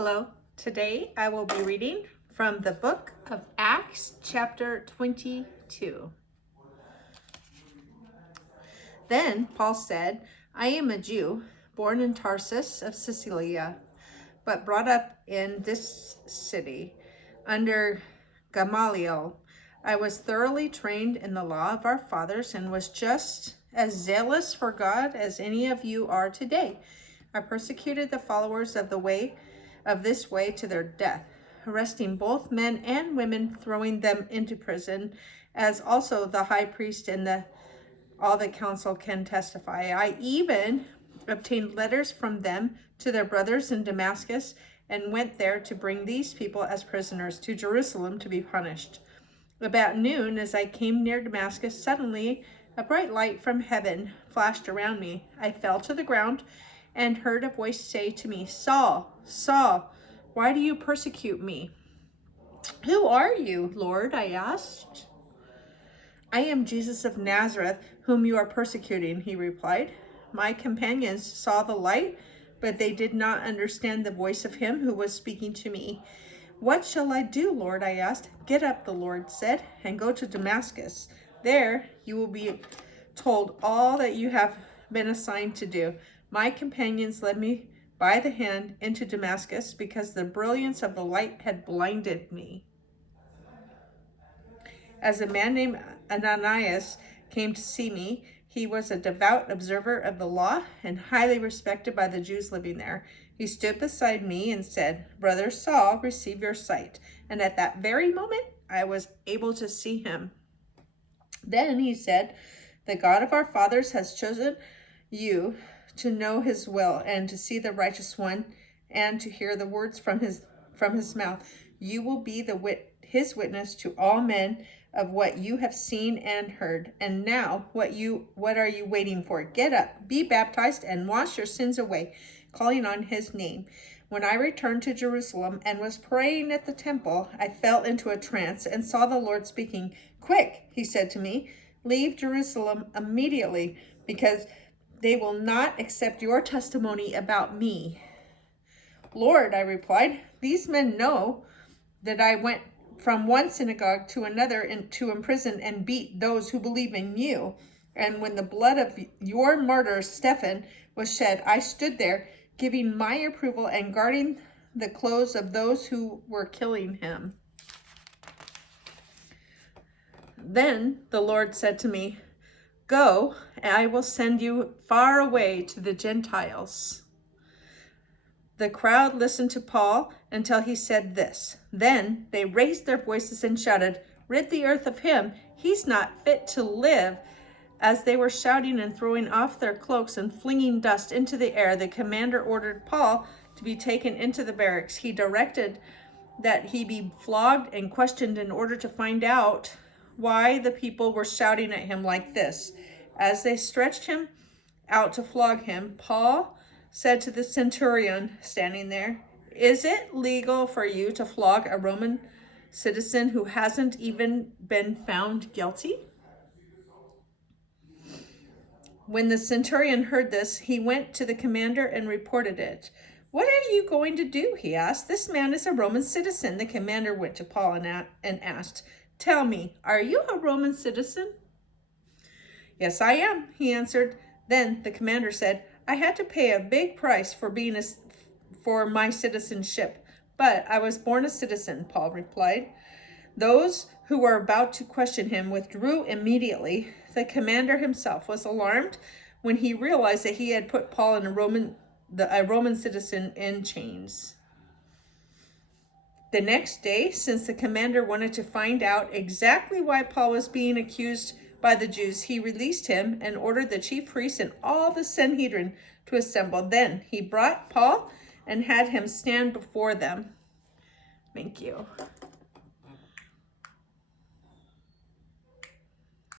Hello. Today I will be reading from the book of Acts, chapter 22. Then Paul said, I am a Jew, born in Tarsus of Cilicia, but brought up in this city under Gamaliel. I was thoroughly trained in the law of our fathers and was just as zealous for God as any of you are today. I persecuted the followers of this way to their death, arresting both men and women, throwing them into prison, as also the high priest and all the council can testify. I even obtained letters from them to their brothers in Damascus and went there to bring these people as prisoners to Jerusalem to be punished. About noon, as I came near Damascus, suddenly a bright light from heaven flashed around me. I fell to the ground and heard a voice say to me, Saul, Saul, why do you persecute me? Who are you, Lord? I asked. I am Jesus of Nazareth, whom you are persecuting, he replied. My companions saw the light, but they did not understand the voice of him who was speaking to me. What shall I do, Lord? I asked. Get up, the Lord said, and go to Damascus. There you will be told all that you have been assigned to do. My companions led me by the hand into Damascus because the brilliance of the light had blinded me. As a man named Ananias came to see me, he was a devout observer of the law and highly respected by the Jews living there. He stood beside me and said, Brother Saul, receive your sight. And at that very moment, I was able to see him. Then he said, the God of our fathers has chosen you to know his will and to see the righteous one and to hear the words from his mouth. You will be his witness to all men of what you have seen and heard. And now, what are you waiting for? Get up, be baptized, and wash your sins away, calling on his name. When I returned to Jerusalem and was praying at the temple, I fell into a trance and saw the Lord speaking. Quick, he said to me, leave Jerusalem immediately, because they will not accept your testimony about me. Lord, I replied, these men know that I went from one synagogue to another to imprison and beat those who believe in you. And when the blood of your martyr Stephen was shed, I stood there giving my approval and guarding the clothes of those who were killing him. Then the Lord said to me, Go, and I will send you far away to the Gentiles. The crowd listened to Paul until he said this. Then they raised their voices and shouted, Rid the earth of him. He's not fit to live. As they were shouting and throwing off their cloaks and flinging dust into the air, the commander ordered Paul to be taken into the barracks. He directed that he be flogged and questioned in order to find out why the people were shouting at him like this. As they stretched him out to flog him, Paul said to the centurion standing there, Is it legal for you to flog a Roman citizen who hasn't even been found guilty? When the centurion heard this, he went to the commander and reported it. What are you going to do? He asked. This man is a Roman citizen. The commander went to Paul and asked, Tell me, are you a Roman citizen? Yes, I am, he answered. Then the commander said, I had to pay a big price for my citizenship, but I was born a citizen, Paul replied. Those who were about to question him withdrew immediately. The commander himself was alarmed when he realized that he had put Paul and a Roman citizen in chains. The next day, since the commander wanted to find out exactly why Paul was being accused by the Jews, he released him and ordered the chief priests and all the Sanhedrin to assemble. Then he brought Paul and had him stand before them. Thank you.